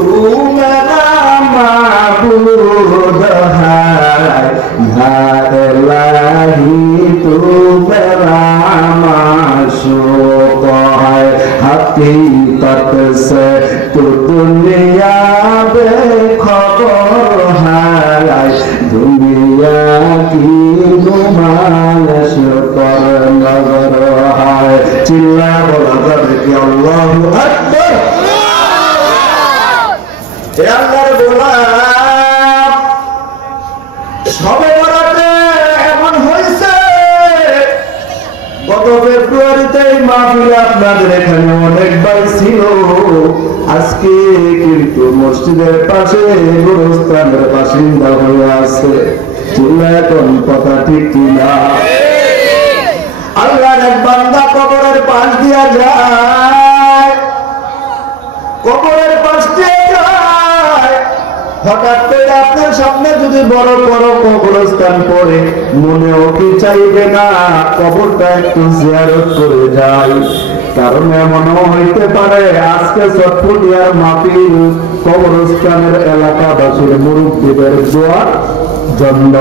तू मेरा माबूद है या इलाही तू मेरा माशूक है हकीकत से तू दुनिया बेखबर है दुनिया की नुमाइश पर नजर है चिल्ला बोला करके अल्लाहु अकबर ए अल्लाहर গোলাম সবে বরাতে এমন হইছে গত ফেব্রুয়ারিতে মাহফিল আপনাদের এখানে অনেকবার ছিল আজকে কিন্তু মসজিদের পাশে গোরস্থানের বাসিন্দা হয়ে আছে চিল্লায় কোন কথা ঠিক কিনা আল্লাহর এক বান্দা কবরের পাশ দিয়া যায় কবরের পাশ দিয়ে যায় হঠাৎ করে আপনার সামনে যদি বড় বড় কবরস্থান পড়ে মনেও কি চাইবে না কবরটা একটু জিয়ারত করে যাই কারণ এমনও হইতে পারে আজকে চটফটিয়ার মাহফিল কবরস্থানের এলাকাবাসীর মুরব্বীদের দোয়ার জন্য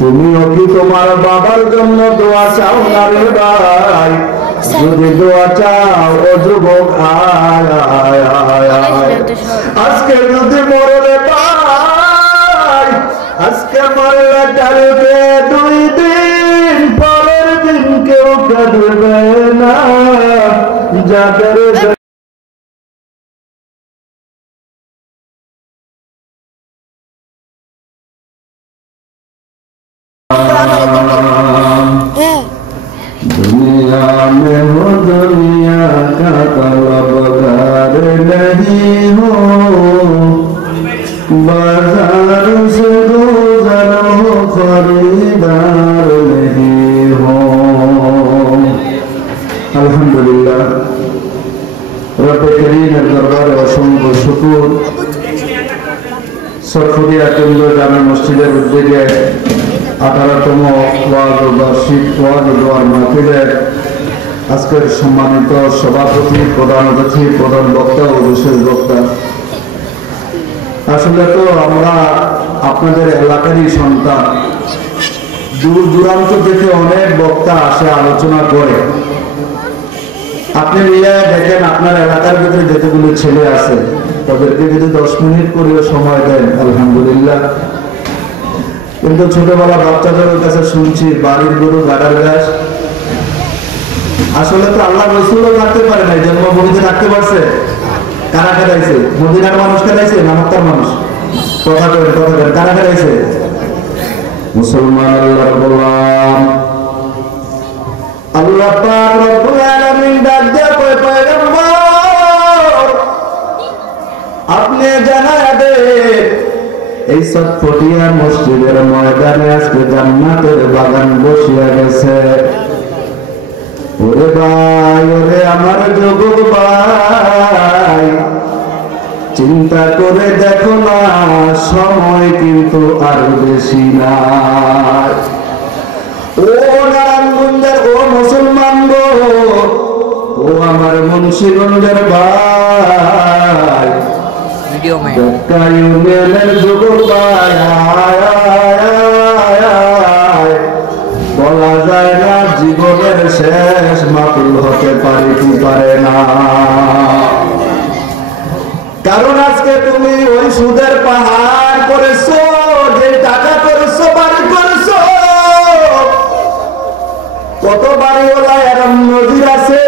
তুমিও কি তোমার বাবার জন্য দোয়া চাও না রে ভাই যদি দোয়া চাও ও যুবক আয় আয় আয় আয় আজকে যদি মরলে ভাই আজকে মরলে কালকে 2 দিন পরের দিন কেউ কাঁদবে না যাদের दुनिया में हो दुनिया का तलबगार नहीं हो बाजार से गुजर हो खरीदार नहीं हो अल्हम्दुलिल्लाह रब करीम दरबार असंख्य शुक्र सरफुदिया केंद्र जामे मस्जिদের উদ্যোগে 18তম ওয়াজ ও বার্ষিক ওয়াজ ও দোয়ার মাহফিলের আজকের সম্মানিত সভাপতি প্রধান অতিথি প্রধান বক্তা ও বিশেষ বক্তা আসলে তো আমরা আপনাদের এলাকারই সন্তান দূর দূরান্ত থেকে অনেক বক্তা আসে আলোচনা করে আপনি নিয়ে দেখেন আপনার এলাকার ভিতরে যেতগুলো ছেলে আছে তাদেরকে যদি 10 মিনিট করে সময় দেন আলহামদুলিল্লাহ কিন্তু ছোটবেলা বাচ্চাদের কাছে শুনছি বাড়ির গরু গাড়ার ঘাস আসলে তো আল্লাহ রাসূলও রাখতে পারে না জন্মভূমিতে রাখতে পারছে কারা কারাইছে মদিনার মানুষ কারাইছে না মক্কার মানুষ কথা বলেন কারা কারাইছে মুসলমান আল্লাহর গোলাম আল্লাহ পাক রব্বুল আলামিন ডাক দিয়া কয় পয়গম্বর আপনি জানায়া দেন এই চটফটিয়া মসজিদের ময়দানে আজকে জান্নাতের বাগান বসিয়া গেছে ওরে ভাই ওরে আমার যুবক ভাই চিন্তা করে দেখো না সময় কিন্তু আর বেশি নাই ও নারায়ণগঞ্জের ও মুসলমান গো ও আমার মুন্সিগঞ্জের ভাই বলা যায় না জীবনের শেষ মাতুল হতে পারে কি পারে না কারণ আজকে তুমি ওই সুদের পাহাড় করেছো যে টাকা করেছো বাড়ি করেছো কত বাড়িওয়ালা এরম নজির আছে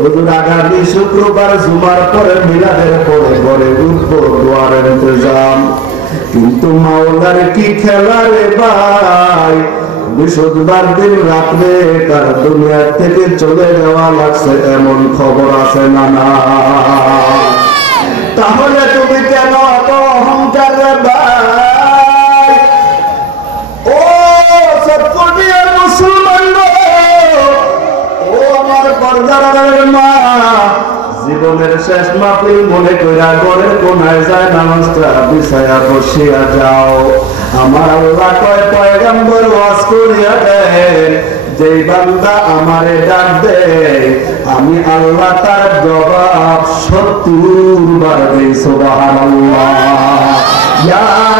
হুজুর আগামী শুক্রবার জুমার পরে মিলাদের পরে ঘরে উঠবো দোয়ার ইন্তজাম কিন্তু মাওলার কি খেলা রে ভাই বৃহস্পতিবার দিন রাত্রে তার দুনিয়া থেকে চলে যাওয়া লাগছে এমন খবর আছে না না তাহলে তুমি কেন এত অহংকার রে ভাই ও সৎপর্বিয়ার মুসলমান ও আমার পর্দারের মা জীবনের শেষ মাহফিল মনে কইরা ঘরের কোনায় যায় নামাজটা বিছায়া বসিয়া যাও আমার আল্লাহ কয় পয়গম্বর ওয়াজ করিয়া দেন যেই বান্দা আমারে ডাক দেয় আমি আল্লাহ তার জবাব সত্য 70 বার দেই সুবহানাল্লাহ। ইয়া